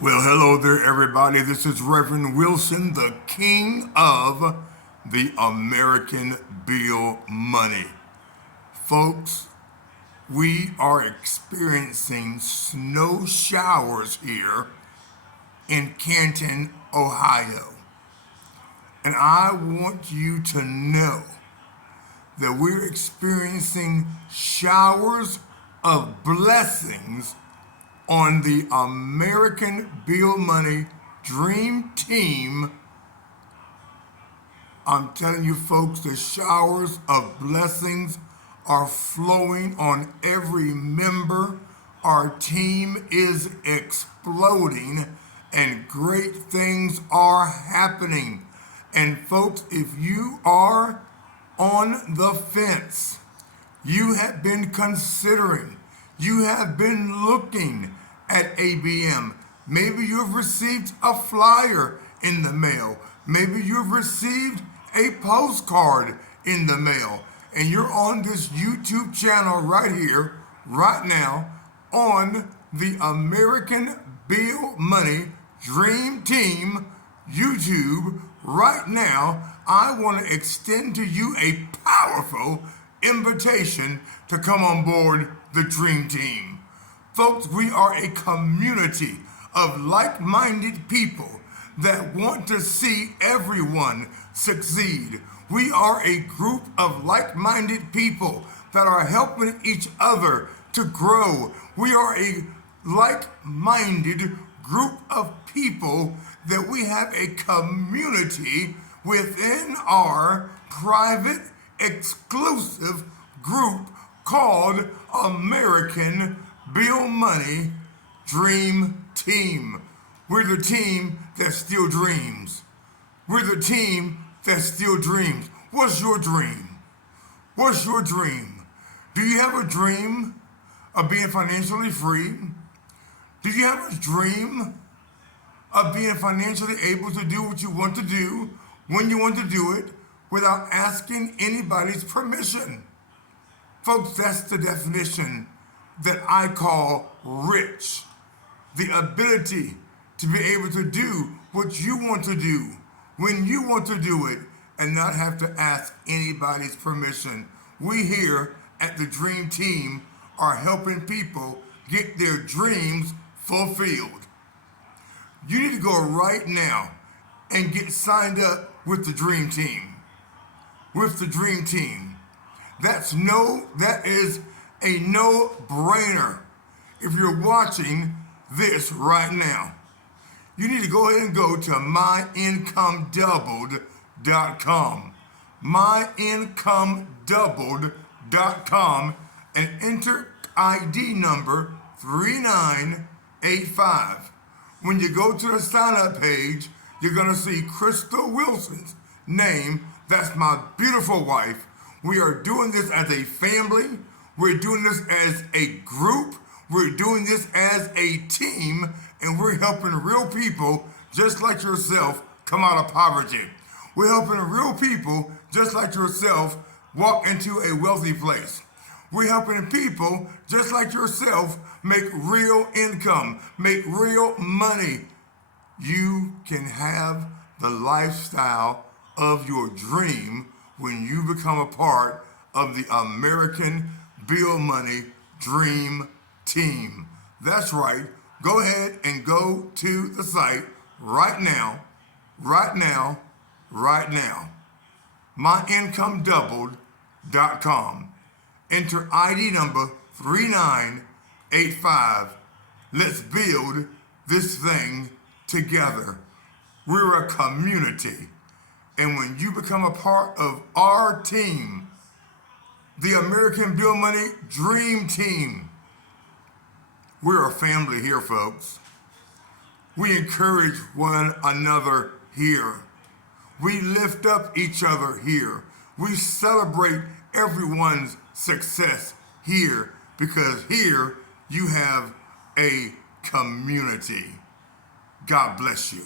Well, hello there, everybody. This is Reverend Wilson, the king of the American Bill Money. Folks, we are experiencing snow showers here in Canton, Ohio. And I want you to know that we're experiencing showers of blessings on the American Bill Money Dream Team. I'm telling you folks, the showers of blessings are flowing on every member. Our team is exploding and great things are happening. And folks, if you are on the fence, you have been considering, you have been looking at ABM. Maybe you've received a flyer in the mail. Maybe you've received a postcard in the mail. And you're on this YouTube channel right here, right now, on the American Bill Money Dream Team YouTube right now. I want to extend to you a powerful invitation to come on board the Dream Team. Folks, we are a community of like-minded people that want to see everyone succeed. We are a group of like-minded people that are helping each other to grow. We are a like-minded group of people that we have a community within our private, exclusive group called American Bill Money Dream Team. We're the team that still dreams. We're the team that still dreams. What's your dream? What's your dream? Do you have a dream of being financially free? Do you have a dream of being financially able to do what you want to do when you want to do it without asking anybody's permission? Folks, that's the definition that I call rich. The ability to be able to do what you want to do when you want to do it and not have to ask anybody's permission. We here at the Dream Team are helping people get their dreams fulfilled. You need to go right now and get signed up with the Dream Team. With the Dream Team. That is a no-brainer. If you're watching this right now, you need to go ahead and go to myincomeDoubled.com. myincomeDoubled.com and enter ID number 3985. When you go to the sign-up page, you're going to see Crystal Wilson's name. That's my beautiful wife. We are doing this as a family. We're doing this as a group. We're doing this as a team. And we're helping real people just like yourself come out of poverty. We're helping real people just like yourself walk into a wealthy place. We're helping people just like yourself make real income, make real money. You can have the lifestyle of your dream when you become a part of the American Bill Money Dream Team. That's right. Go ahead and go to the site right now, right now, right now. myincomeDoubled.com. Enter ID number 3985. Let's build this thing together. We're a community. And when you become a part of our team, the American Bill Money Dream Team, we're a family here, folks. We encourage one another here. We lift up each other here. We celebrate everyone's success here because here you have a community. God bless you.